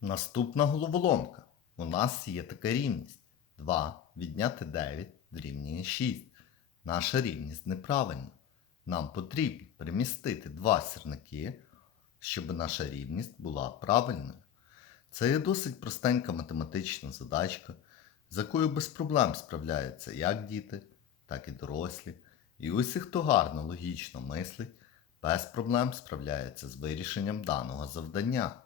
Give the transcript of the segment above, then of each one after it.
Наступна головоломка. У нас є така рівність. 2 відняти 9 дорівнює 6. Наша рівність неправильна. Нам потрібно перемістити два сірники, щоб наша рівність була правильною. Це є досить простенька математична задачка, з якою без проблем справляються як діти, так і дорослі. І усі, хто гарно логічно мислить, без проблем справляється з вирішенням даного завдання.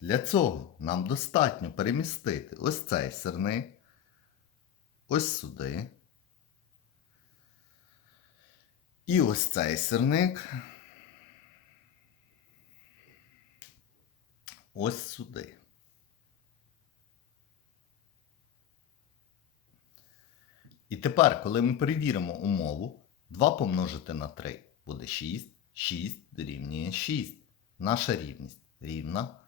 Для цього нам достатньо перемістити ось цей сирник, ось сюди. І ось цей сирник. Ось сюди. І тепер, коли ми перевіримо умову, 2 помножити на 3 буде 6, 6 дорівнює 6. Наша рівність рівна.